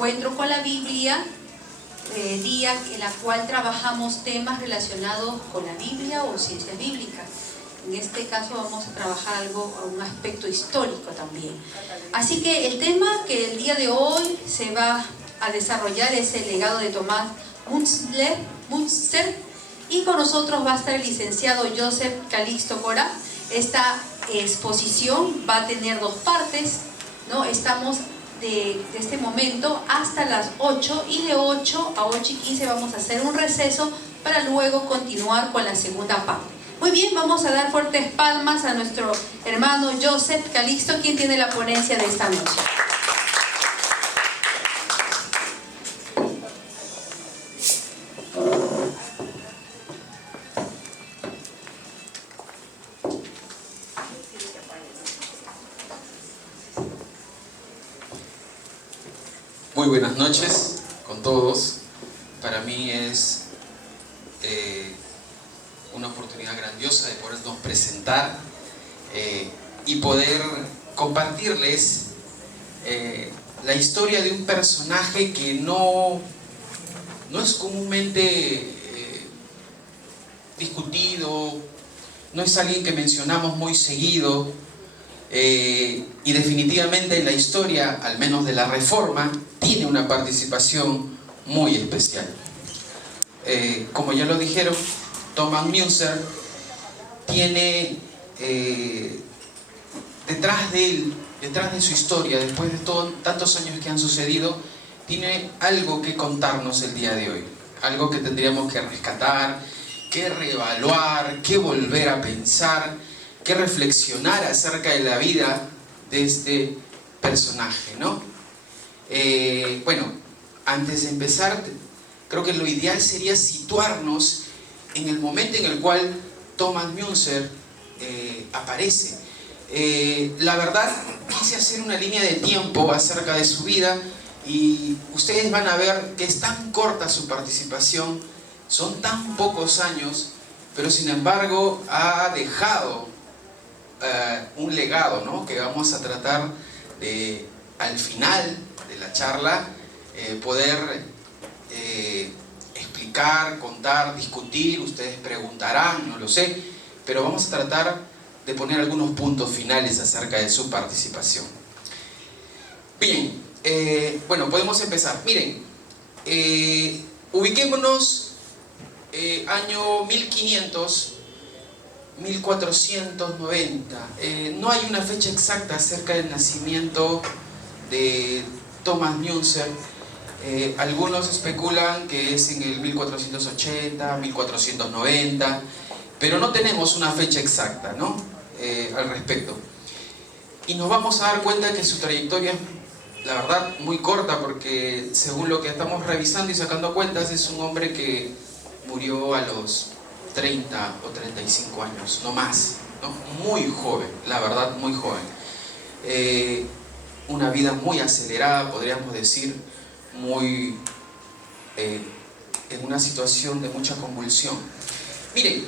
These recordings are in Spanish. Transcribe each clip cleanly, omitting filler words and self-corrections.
Encuentro con la Biblia, día en la cual trabajamos temas relacionados con la Biblia o ciencias bíblicas. En este caso vamos a trabajar un aspecto histórico también. Así que el tema que el día de hoy se va a desarrollar es el legado de Tomás Münzer, y con nosotros va a estar el licenciado Joseph Calixto Cora. Esta exposición va a tener dos partes, ¿no? Estamos de este momento hasta las 8, y de 8 a 8:15 vamos a hacer un receso para luego continuar con la segunda parte. Muy bien, vamos a dar fuertes palmas a nuestro hermano Joseph Calixto, quien tiene la ponencia de esta noche. Muy buenas noches con todos. Para mí es una oportunidad grandiosa de podernos presentar y poder compartirles la historia de un personaje que no es comúnmente discutido, no es alguien que mencionamos muy seguido, y definitivamente en la historia, al menos de la Reforma, tiene una participación muy especial. Como ya lo dijeron, Thomas Münzer tiene detrás de él, detrás de su historia, después de tantos años que han sucedido, tiene algo que contarnos el día de hoy, algo que tendríamos que rescatar, que reevaluar, que volver a pensar, que reflexionar acerca de la vida de este personaje, ¿no? Bueno, antes de empezar, creo que lo ideal sería situarnos en el momento en el cual Thomas Münzer aparece. La verdad, quise hacer una línea de tiempo acerca de su vida y ustedes van a ver que es tan corta su participación, son tan pocos años, pero sin embargo ha dejado un legado, ¿no? Que vamos a tratar de, al final de la charla, poder explicar, contar, discutir. Ustedes preguntarán, no lo sé, pero vamos a tratar de poner algunos puntos finales acerca de su participación. Bien, bueno, podemos empezar. Miren, ubiquémonos año 1490. No hay una fecha exacta acerca del nacimiento de Thomas Münzer. Algunos especulan que es en el 1480, 1490, pero no tenemos una fecha exacta, ¿no? Al respecto. Y nos vamos a dar cuenta que su trayectoria es, la verdad, muy corta, porque según lo que estamos revisando y sacando cuentas, es un hombre que murió a los 30 o 35 años, no más, ¿no? Muy joven, la verdad, muy joven. Una vida muy acelerada, podríamos decir, muy en una situación de mucha convulsión. Miren,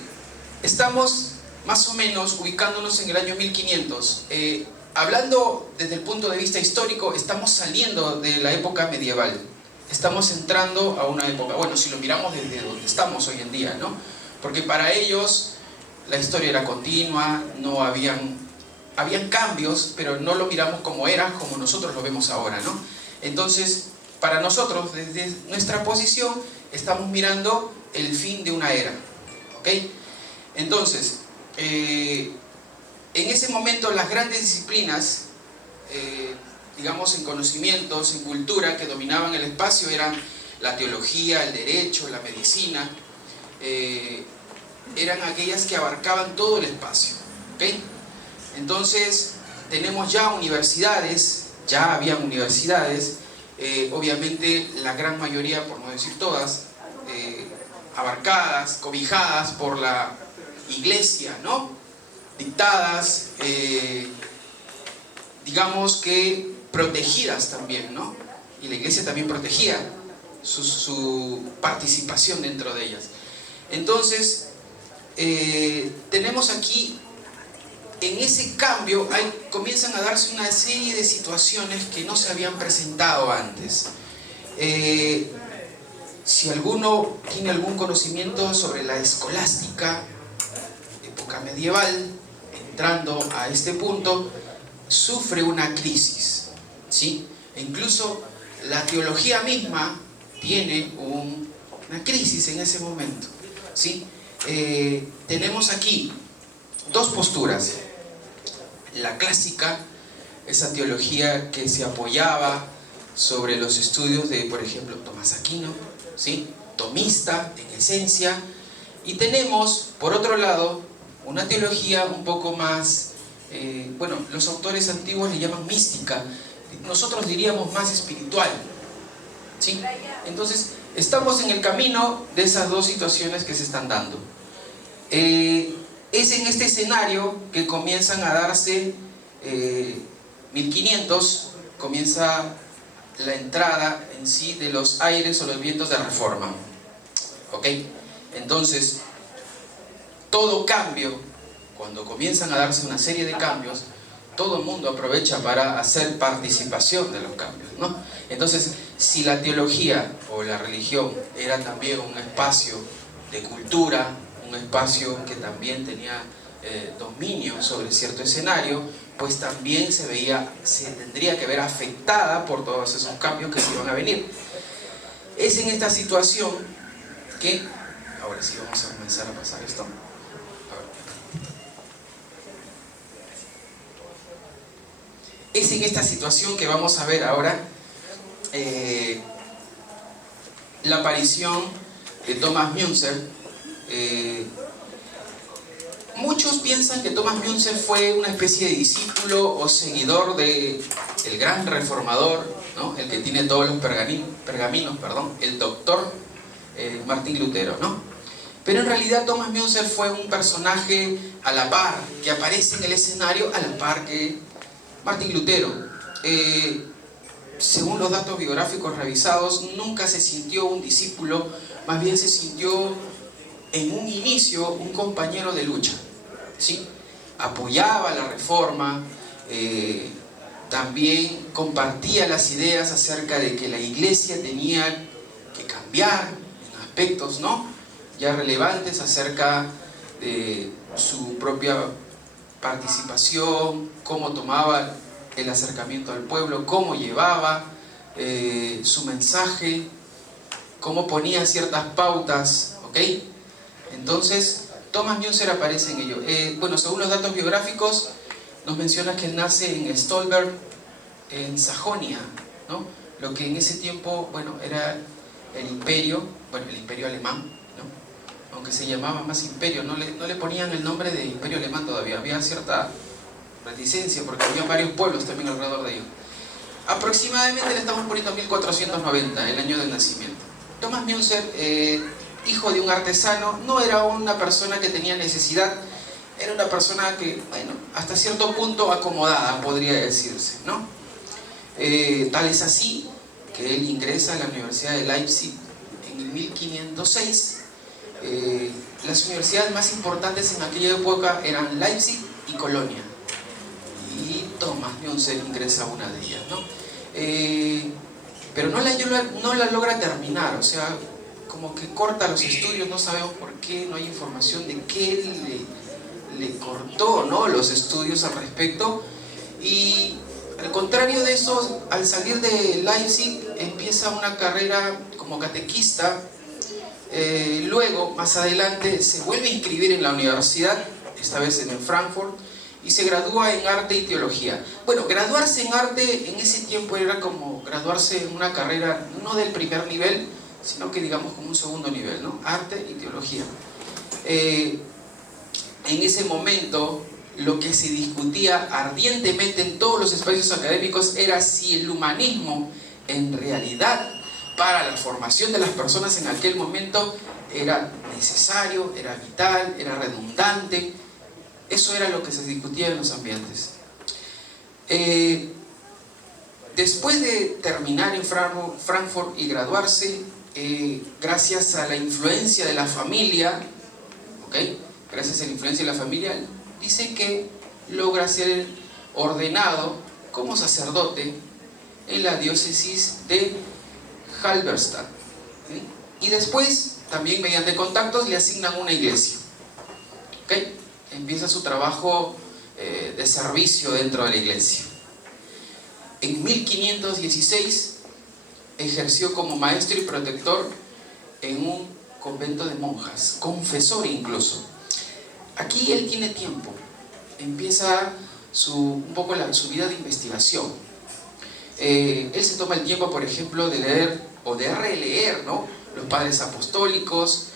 estamos más o menos ubicándonos en el año 1500. Hablando desde el punto de vista histórico, estamos saliendo de la época medieval. Estamos entrando a una época, bueno, si lo miramos desde donde estamos hoy en día, ¿no? Porque para ellos la historia era continua, no habían cambios, pero no lo miramos como era, como nosotros lo vemos ahora, ¿no? Entonces, para nosotros, desde nuestra posición, estamos mirando el fin de una era, ¿ok? Entonces, en ese momento las grandes disciplinas, digamos en conocimientos, en cultura, que dominaban el espacio eran la teología, el derecho, la medicina. Eran aquellas que abarcaban todo el espacio, ¿ok? Entonces tenemos ya universidades, ya habían universidades, obviamente la gran mayoría, por no decir todas, abarcadas, cobijadas por la iglesia, ¿no? Dictadas, digamos que protegidas también, ¿no? Y la iglesia también protegía su participación dentro de ellas. Entonces, tenemos aquí, en ese cambio, comienzan a darse una serie de situaciones que no se habían presentado antes. Si alguno tiene algún conocimiento sobre la escolástica, época medieval, entrando a este punto, sufre una crisis, ¿sí? E incluso la teología misma tiene una crisis en ese momento, ¿sí? Tenemos aquí dos posturas. La clásica, esa teología que se apoyaba sobre los estudios de, por ejemplo, Tomás Aquino, ¿sí? Tomista en esencia. Y tenemos, por otro lado, una teología un poco más, bueno, los autores antiguos le llaman mística, nosotros diríamos más espiritual, ¿sí? Entonces, estamos en el camino de esas dos situaciones que se están dando. Es en este escenario que comienzan a darse, 1500, comienza la entrada en sí de los aires o los vientos de reforma, ¿ok? Entonces, todo cambio, cuando comienzan a darse una serie de cambios, todo el mundo aprovecha para hacer participación de los cambios, ¿no? Entonces, si la teología o la religión era también un espacio de cultura, un espacio que también tenía dominio sobre cierto escenario, pues también se tendría que ver afectada por todos esos cambios que se iban a venir. Es en esta situación que, ahora sí vamos a comenzar a pasar esto. Es en esta situación que vamos a ver ahora la aparición de Thomas Müntzer. Muchos piensan que Thomas Müntzer fue una especie de discípulo o seguidor del gran reformador, ¿no? El que tiene todos los pergaminos, el doctor Martín Lutero, ¿no? Pero en realidad Thomas Müntzer fue un personaje a la par, que aparece en el escenario a la par que Martín Lutero. Según los datos biográficos revisados, nunca se sintió un discípulo, más bien se sintió en un inicio un compañero de lucha, ¿sí? Apoyaba la reforma, también compartía las ideas acerca de que la iglesia tenía que cambiar en aspectos, ¿no?, ya relevantes acerca de su propia participación, cómo tomaba el acercamiento al pueblo, cómo llevaba su mensaje, cómo ponía ciertas pautas, ¿ok? Entonces, Thomas Müntzer aparece en ello. Bueno, según los datos biográficos, nos menciona que él nace en Stolberg, en Sajonia, ¿no? Lo que en ese tiempo, bueno, era el imperio alemán, ¿no? Aunque se llamaba más imperio, no le ponían el nombre de imperio alemán todavía, había cierta reticencia porque había varios pueblos también alrededor de ellos. Aproximadamente le estamos poniendo 1490, el año del nacimiento. Thomas Müntzer, hijo de un artesano, no era una persona que tenía necesidad, era una persona que, bueno, hasta cierto punto acomodada, podría decirse, ¿no? Tal es así que él ingresa a la Universidad de Leipzig en el 1506. Las universidades más importantes en aquella época eran Leipzig y Colonia, y Thomas Müntzer ingresa a una de ellas, ¿no? Pero no la logra terminar, o sea, como que corta los estudios, no sabemos por qué, no hay información de qué le cortó, ¿no?, los estudios al respecto. Y al contrario de eso, al salir de Leipzig empieza una carrera como catequista. Luego, más adelante, se vuelve a inscribir en la universidad, esta vez en Frankfurt, y se gradúa en arte y teología. Bueno, graduarse en arte en ese tiempo era como graduarse en una carrera no del primer nivel, sino que digamos como un segundo nivel, ¿no? Arte y teología. En ese momento, lo que se discutía ardientemente en todos los espacios académicos era si el humanismo en realidad para la formación de las personas en aquel momento era necesario, era vital, era redundante. Eso era lo que se discutía en los ambientes. Después de terminar en Frankfurt y graduarse, gracias a la influencia de la familia, ¿ok?, gracias a la influencia de la familia, dice que logra ser ordenado como sacerdote en la diócesis de Halberstadt, ¿sí? Y después, también mediante contactos, le asignan una iglesia. ¿Okay? Empieza su trabajo de servicio dentro de la iglesia. En 1516 ejerció como maestro y protector en un convento de monjas, confesor incluso. Aquí él tiene tiempo, empieza un poco su vida de investigación. Él se toma el tiempo, por ejemplo, de leer o de releer, ¿no?, los padres apostólicos,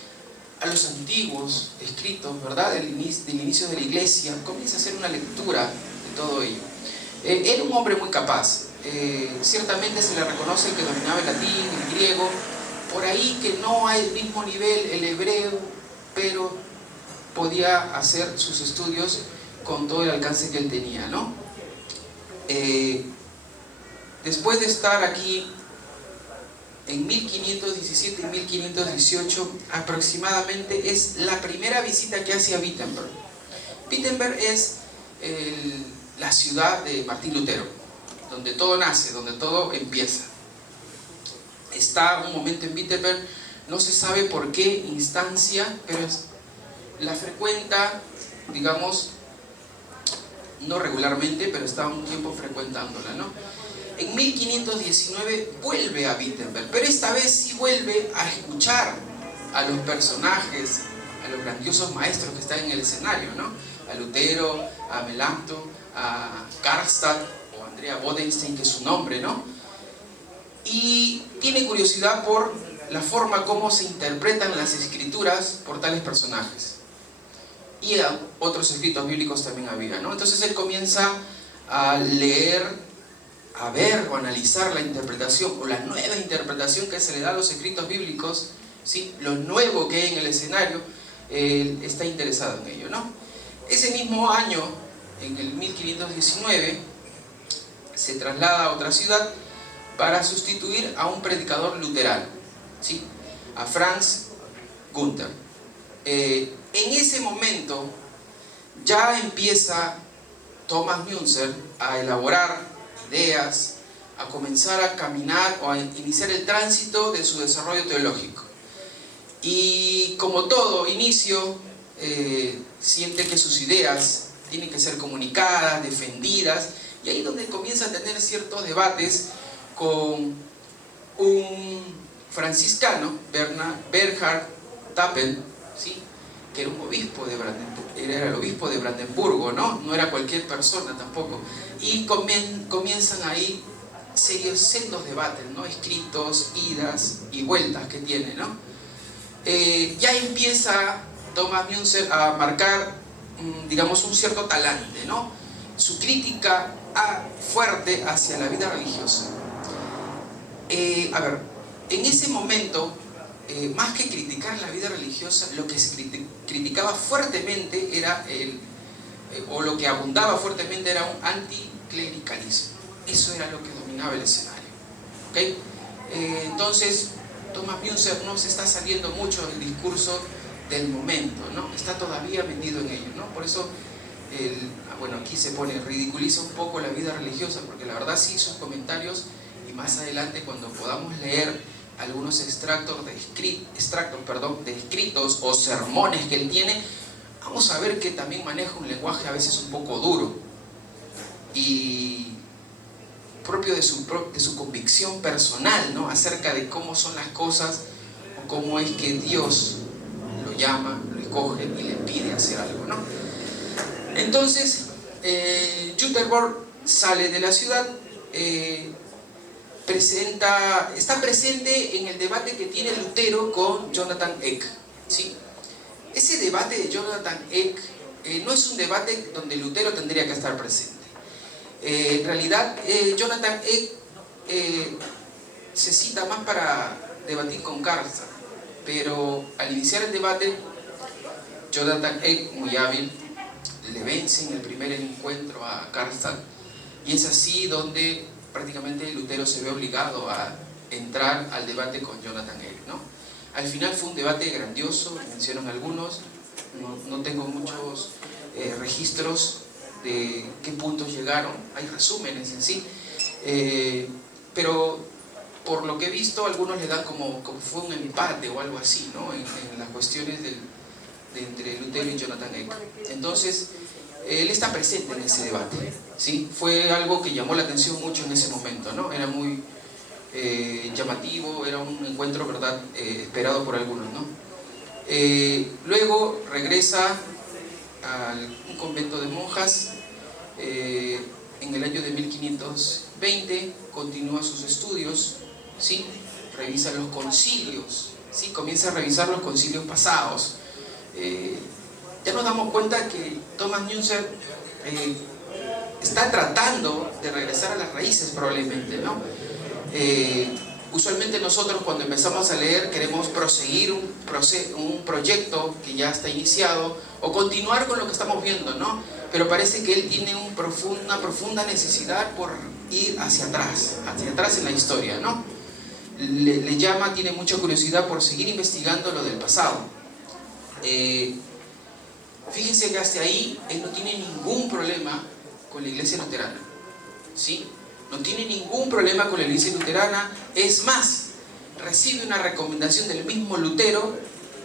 a los antiguos escritos, ¿verdad?, del inicio de la iglesia. Comienza a hacer una lectura de todo ello. Era un hombre muy capaz. Ciertamente se le reconoce que dominaba el latín, el griego, por ahí que no a el mismo nivel el hebreo, pero podía hacer sus estudios con todo el alcance que él tenía, ¿no? Después de estar aquí en 1517 y 1518 aproximadamente, es la primera visita que hace a Wittenberg. Wittenberg es la ciudad de Martín Lutero, donde todo nace, donde todo empieza. Está un momento en Wittenberg, no se sabe por qué instancia, pero la frecuenta, digamos, no regularmente, pero está un tiempo frecuentándola, ¿no? En 1519 vuelve a Wittenberg, pero esta vez sí vuelve a escuchar a los personajes, a los grandiosos maestros que están en el escenario, ¿no? A Lutero, a Melanchthon, a Karlstadt o Andrea Bodenstein, que es su nombre, ¿no? Y tiene curiosidad por la forma como se interpretan las escrituras por tales personajes. Y a otros escritos bíblicos también había, ¿no? Entonces él comienza a leer, a ver o analizar la interpretación o la nueva interpretación que se le da a los escritos bíblicos, ¿sí? Lo nuevo que hay en el escenario, él está interesado en ello, ¿no? Ese mismo año, en el 1519, se traslada a otra ciudad para sustituir a un predicador luterano, ¿sí?, a Franz Gunther. En ese momento ya empieza Thomas Müntzer a elaborar ideas, a comenzar a caminar o a iniciar el tránsito de su desarrollo teológico. Y como todo inicio, siente que sus ideas tienen que ser comunicadas, defendidas, y ahí es donde comienza a tener ciertos debates con un franciscano, Bernhard Tappen, ¿sí?, que era un obispo de Brandenburgo, era el obispo de Brandenburgo, ¿no? No era cualquier persona tampoco. Y comienzan ahí sendos debates, ¿no?, escritos, idas y vueltas que tiene, ¿no? Ya empieza Thomas Müntzer a marcar, digamos, un cierto talante, ¿no? Su crítica fuerte hacia la vida religiosa. A ver, en ese momento, más que criticar la vida religiosa, lo que se criticaba fuertemente era o lo que abundaba fuertemente era un anticlericalismo. Eso era lo que dominaba el escenario, ¿okay? Entonces Thomas Müntzer no se está saliendo mucho del discurso del momento, ¿no? Está todavía metido en ello, ¿no? Por eso bueno, aquí se pone, ridiculiza un poco la vida religiosa, porque la verdad sí, sus comentarios, y más adelante cuando podamos leer algunos extractos de escritos o sermones que él tiene, vamos a ver que también maneja un lenguaje a veces un poco duro y propio de su convicción personal, ¿no?, acerca de cómo son las cosas o cómo es que Dios lo llama, lo escoge y le pide hacer algo, ¿no? Entonces Jutterborg sale de la ciudad, está presente en el debate que tiene Lutero con Jonathan Eck, ¿sí? Ese debate de Jonathan Eck no es un debate donde Lutero tendría que estar presente. En realidad Jonathan Eck se cita más para debatir con Karlstadt, pero al iniciar el debate, Jonathan Eck, muy hábil, le vence en el primer encuentro a Karlstadt, y es así donde prácticamente Lutero se ve obligado a entrar al debate con Jonathan Eck, ¿no? Al final fue un debate grandioso, mencionan algunos, no tengo muchos registros de qué puntos llegaron, hay resúmenes en sí, pero por lo que he visto, algunos le dan como fue un empate o algo así, ¿no? En las cuestiones de entre Lutero y Jonathan Eck. Entonces, él está presente en ese debate, ¿sí? Fue algo que llamó la atención mucho en ese momento, ¿no? Era muy llamativo, era un encuentro, ¿verdad?, esperado por algunos, ¿no? Luego regresa a un convento de monjas en el año de 1520, continúa sus estudios, ¿sí? Revisa los concilios, ¿sí? Comienza a revisar los concilios pasados. Ya nos damos cuenta que Thomas Müntzer está tratando de regresar a las raíces probablemente, ¿no? Usualmente nosotros cuando empezamos a leer queremos proseguir un proyecto que ya está iniciado o continuar con lo que estamos viendo, ¿no? Pero parece que él tiene una profunda necesidad por ir hacia atrás en la historia, ¿no? Le llama, tiene mucha curiosidad por seguir investigando lo del pasado. Fíjense que hasta ahí él no tiene ningún problema con la iglesia luterana, ¿sí? No tiene ningún problema con la iglesia luterana. Es más, recibe una recomendación del mismo Lutero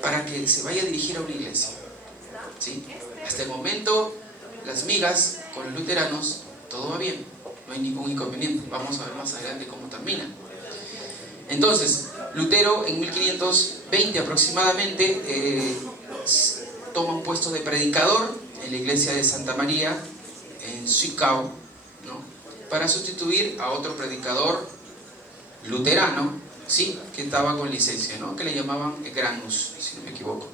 para que se vaya a dirigir a una iglesia, ¿sí? Hasta el momento, las migas con los luteranos, todo va bien, no hay ningún inconveniente. Vamos a ver más adelante cómo termina. Entonces, Lutero en 1520 aproximadamente toma un puesto de predicador en la iglesia de Santa María en Zwickau, ¿no?, para sustituir a otro predicador luterano, ¿sí?, que estaba con licencia, ¿no?, que le llamaban Granus, si no me equivoco.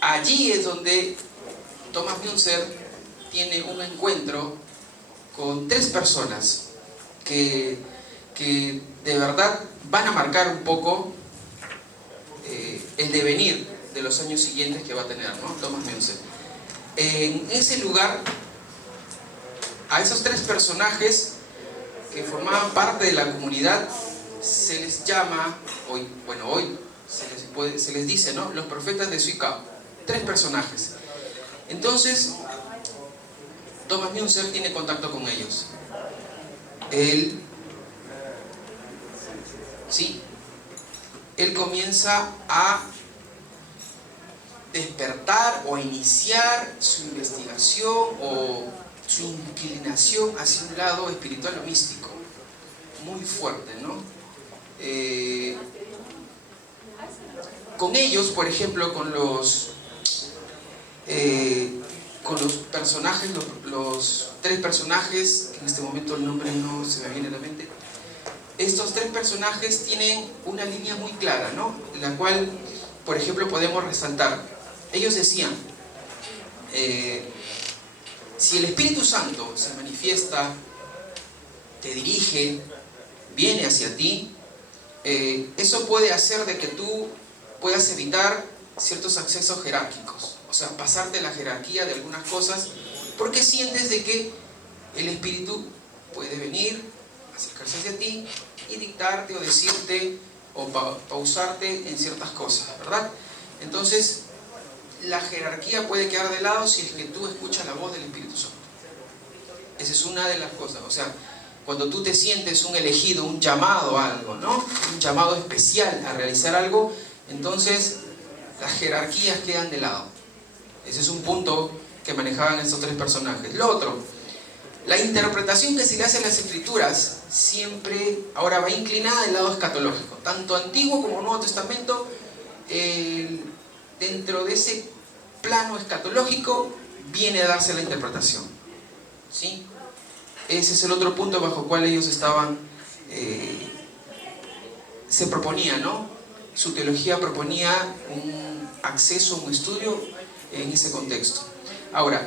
Allí es donde Thomas Müntzer tiene un encuentro con 3 personas que de verdad van a marcar un poco el devenir de los años siguientes que va a tener, ¿no?, Thomas Müntzer. En ese lugar, a esos 3 personajes que formaban parte de la comunidad se les llama, hoy se les dice, ¿no?, los profetas de Zwickau. 3 personajes. Entonces, Thomas Müntzer tiene contacto con ellos. Él comienza a despertar o a iniciar su investigación o su inclinación hacia un lado espiritual o místico muy fuerte, ¿no? Con ellos, por ejemplo, con los personajes, los 3 personajes, que en este momento el nombre no se me viene a la mente. Estos 3 personajes tienen una línea muy clara, ¿no?, la cual, por ejemplo, podemos resaltar. Ellos decían, si el Espíritu Santo se manifiesta, te dirige, viene hacia ti, eso puede hacer de que tú puedas evitar ciertos accesos jerárquicos, o sea, pasarte la jerarquía de algunas cosas, porque sientes de que el Espíritu puede venir, acercarse hacia ti y dictarte o decirte o pausarte en ciertas cosas, ¿verdad? Entonces, la jerarquía puede quedar de lado si es que tú escuchas la voz del Espíritu Santo. Esa es una de las cosas. O sea, cuando tú te sientes un elegido, un llamado a algo, ¿no?, un llamado especial a realizar algo, entonces las jerarquías quedan de lado. Ese es un punto que manejaban estos 3 personajes. Lo otro, la interpretación que se le hace a las Escrituras siempre ahora va inclinada del lado escatológico, tanto Antiguo como Nuevo Testamento. Dentro de ese plano escatológico viene a darse la interpretación, ¿sí? Ese es el otro punto bajo el cual ellos estaban, se proponía, ¿no? Su teología proponía un acceso, un estudio en ese contexto. Ahora,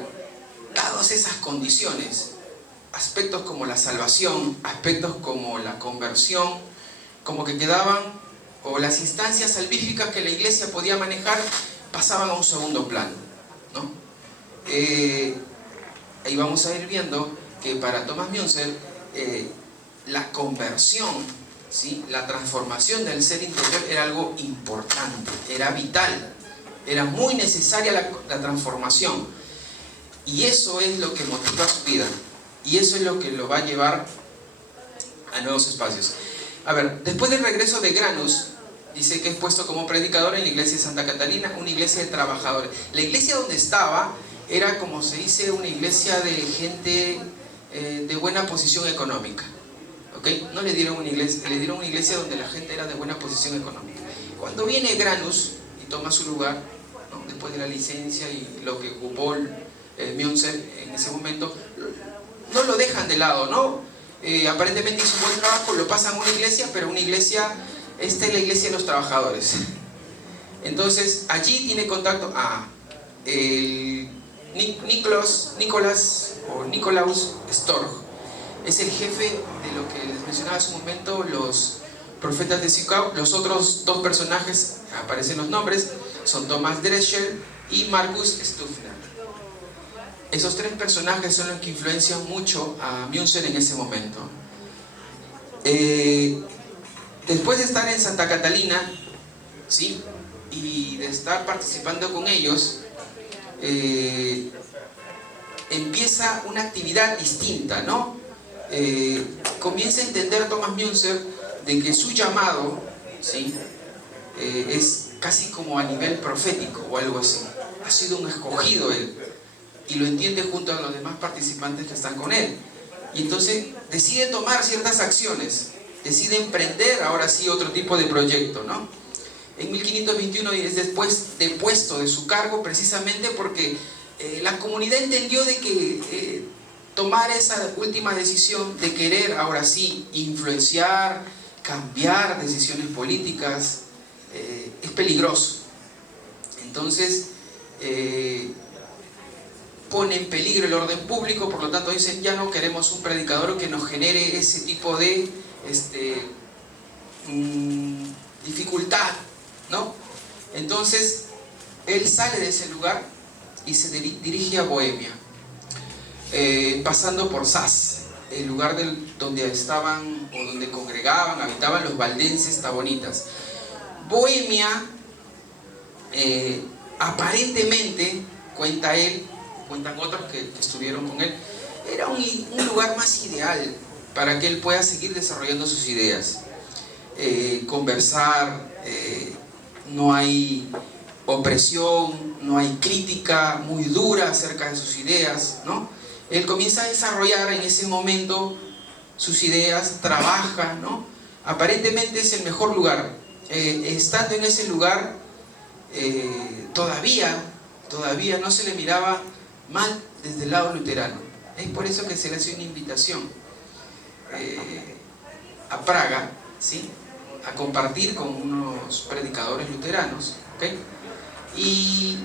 dadas esas condiciones, aspectos como la salvación, aspectos como la conversión, como que quedaban, o las instancias salvíficas que la iglesia podía manejar, pasaban a un segundo plano, ¿no? Ahí vamos a ir viendo que para Thomas Müntzer la conversión, ¿sí?, la transformación del ser interior era algo importante, era vital, era muy necesaria la transformación, y eso es lo que motiva su vida, y eso es lo que lo va a llevar a nuevos espacios. A ver, después del regreso de Granus, dice que es puesto como predicador en la iglesia de Santa Catalina, una iglesia de trabajadores. La iglesia donde estaba era, como se dice, una iglesia de gente de buena posición económica. ¿Okay? No le dieron una iglesia, le dieron una iglesia donde la gente era de buena posición económica. Cuando viene Granus y toma su lugar, ¿no? Después de la licencia y lo que ocupó Münzer en ese momento, no lo dejan de lado, ¿no? Aparentemente hizo un buen trabajo, lo pasan a una iglesia, pero una iglesia, esta es la iglesia de los trabajadores. Entonces allí tiene contacto a Nikolaus Storch. Es el jefe de lo que les mencionaba hace un momento, los profetas de Zwickau. Los otros dos personajes, aparecen los nombres, son Thomas Drescher y Markus Stuffner. Esos tres personajes son los que influencian mucho a Münzer en ese momento. Después de estar en Santa Catalina, ¿sí? Y de estar participando con ellos, empieza una actividad distinta, ¿no? Comienza a entender Thomas Münzer de que su llamado, ¿sí? Es casi como a nivel profético o algo así. Ha sido un escogido él, y lo entiende junto a los demás participantes que están con él. Y entonces decide tomar ciertas acciones, decide emprender ahora sí otro tipo de proyecto, ¿no? En 1521 es después depuesto de su cargo, precisamente porque la comunidad entendió de que tomar esa última decisión de querer ahora sí influenciar, cambiar decisiones políticas, es peligroso. Entonces pone en peligro el orden público. Por lo tanto dicen, ya no queremos un predicador que nos genere ese tipo de dificultad, ¿no? Entonces él sale de ese lugar y se dirige a Bohemia, pasando por Sas, el lugar donde estaban o donde congregaban, habitaban los valdenses tabonitas. Bohemia, aparentemente, cuenta él, cuentan otros que estuvieron con él, era un lugar más ideal para que él pueda seguir desarrollando sus ideas. Conversar, no hay opresión, no hay crítica muy dura acerca de sus ideas, ¿no? Él comienza a desarrollar en ese momento sus ideas, trabaja, ¿no? Aparentemente es el mejor lugar. Estando en ese lugar, todavía no se le miraba mal desde el lado luterano. Es por eso que se le hace una invitación a Praga, ¿sí? A compartir con unos predicadores luteranos, ¿okay? Y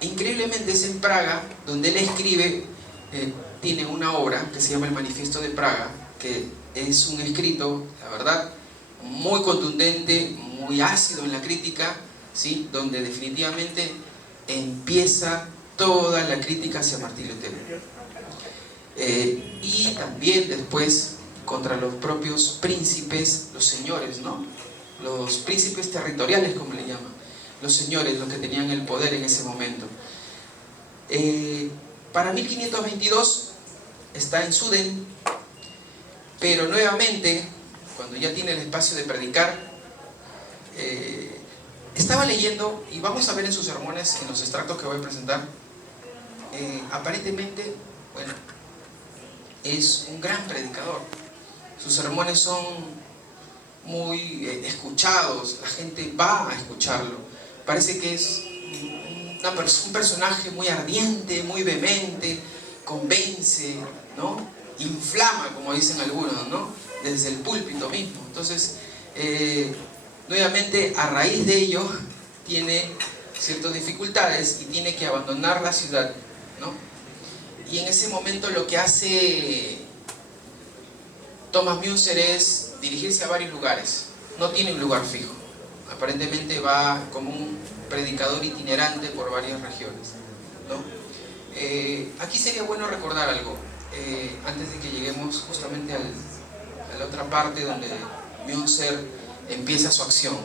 increíblemente es en Praga donde él escribe, tiene una obra que se llama El Manifiesto de Praga, que es un escrito, la verdad, muy contundente, muy ácido en la crítica, ¿sí? Donde definitivamente empieza toda la crítica hacia Martín Lutero. Y también después contra los propios príncipes, los señores, ¿no? Los príncipes territoriales, como le llaman, los señores, los que tenían el poder en ese momento. Para 1522 está en Suden, pero nuevamente, cuando ya tiene el espacio de predicar, estaba leyendo, y vamos a ver en sus sermones, en los extractos que voy a presentar, aparentemente, bueno, es un gran predicador. Sus sermones son muy escuchados, la gente va a escucharlo. Parece que es un personaje muy ardiente, muy vehemente, convence, ¿no? Inflama, como dicen algunos, ¿no? Desde el púlpito mismo. Entonces, nuevamente, a raíz de ello, tiene ciertas dificultades y tiene que abandonar la ciudad, ¿no? Y en ese momento lo que hace Thomas Münzer es dirigirse a varios lugares. No tiene un lugar fijo. Aparentemente va como un predicador itinerante por varias regiones, ¿no? Aquí sería bueno recordar algo, antes de que lleguemos justamente a la otra parte donde Münzer empieza su acción.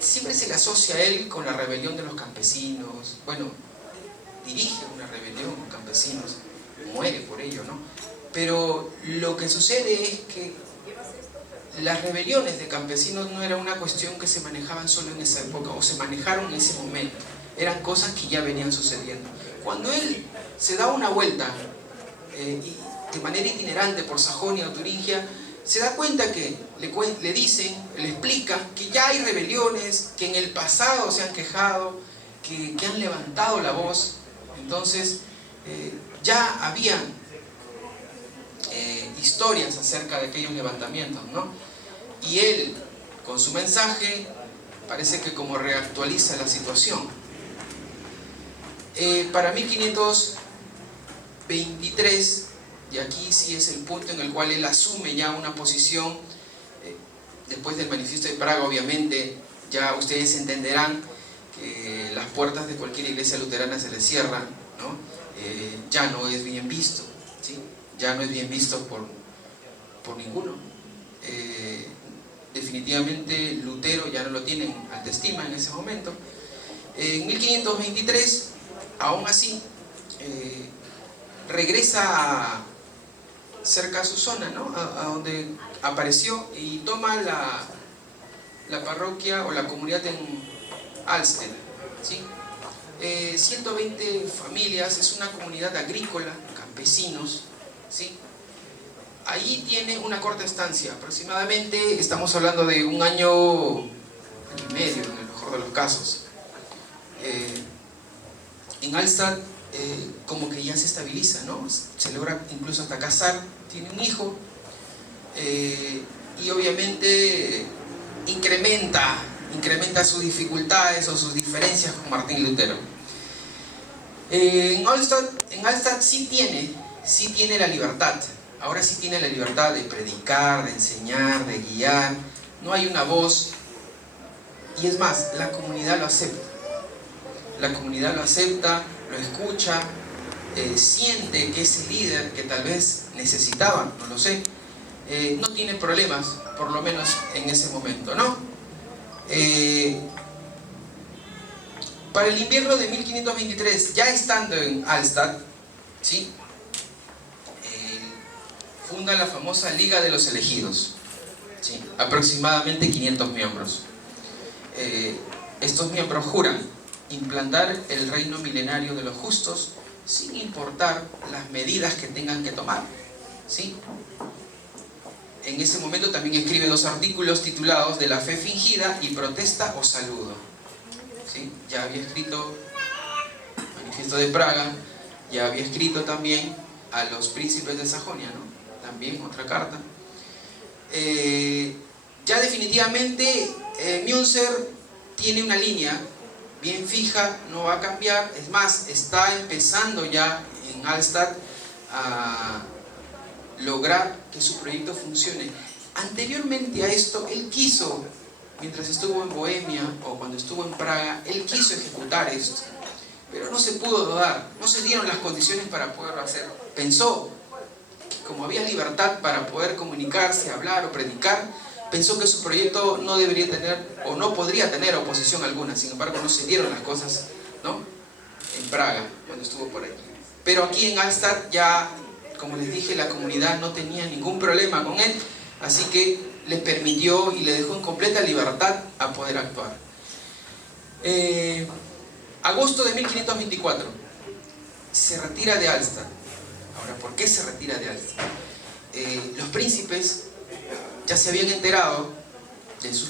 Siempre se le asocia a él con la rebelión de los campesinos. Bueno, dirige una rebelión con campesinos, muere por ello, ¿no? Pero lo que sucede es que las rebeliones de campesinos no era una cuestión que se manejaban solo en esa época o se manejaron en ese momento. Eran cosas que ya venían sucediendo. Cuando él se da una vuelta de manera itinerante por Sajonia o Turingia, se da cuenta que le dicen, le explican que ya hay rebeliones, que en el pasado se han quejado, que han levantado la voz. Entonces ya habían historias acerca de aquellos levantamientos, ¿no? Y él, con su mensaje, parece que como reactualiza la situación. Para 1523, y aquí sí es el punto en el cual él asume ya una posición, después del manifiesto de Praga, obviamente, ya ustedes entenderán que las puertas de cualquier iglesia luterana se les cierran, ¿no? Ya no es bien visto, ¿sí? Ya no es bien visto por ninguno. Definitivamente Lutero ya no lo tienen alta estima en ese momento. En 1523, aún así, regresa cerca a su zona, ¿no? A donde apareció, y toma la parroquia o la comunidad en Alsted, ¿sí? 120 familias, es una comunidad agrícola, campesinos, ¿sí? Ahí tiene una corta estancia, aproximadamente estamos hablando de un año y medio en el mejor de los casos. En Alstad como que ya se estabiliza, ¿no? Se logra incluso hasta casar, tiene un hijo, y obviamente incrementa sus dificultades o sus diferencias con Martín Lutero. En Alstad sí tiene la libertad. Ahora sí tiene la libertad de predicar, de enseñar, de guiar. No hay una voz. Y es más, la comunidad lo acepta. La comunidad lo acepta, lo escucha, siente que ese líder que tal vez necesitaba, no lo sé, no tiene problemas, por lo menos en ese momento, ¿no? Para el invierno de 1523, ya estando en Alstad, ¿sí?, funda la famosa Liga de los Elegidos, ¿sí?, aproximadamente 500 miembros. Estos miembros juran implantar el reino milenario de los justos sin importar las medidas que tengan que tomar, ¿sí? En ese momento también escribe 2 artículos titulados De la fe fingida y Protesta o saludo, ¿sí? Ya había escrito Manifiesto de Praga, ya había escrito también a los príncipes de Sajonia, ¿no? También otra carta. Ya definitivamente Münzer tiene una línea bien fija, no va a cambiar. Es más, está empezando ya en Alstad a lograr que su proyecto funcione. Anteriormente a esto, él quiso, mientras estuvo en Bohemia o cuando estuvo en Praga, él quiso ejecutar esto, pero no se pudo dar, no se dieron las condiciones para poderlo hacer. Pensó que como había libertad para poder comunicarse, hablar o predicar, pensó que su proyecto no debería tener o no podría tener oposición alguna. Sin embargo, no se dieron las cosas, ¿no?, en Praga, cuando estuvo por ahí. Pero aquí en Alstad ya, como les dije, la comunidad no tenía ningún problema con él, así que le permitió y le dejó en completa libertad a poder actuar. Agosto de 1524, se retira de Alstad. Ahora, ¿por qué se retira de Alstad? Los príncipes ya se habían enterado de sus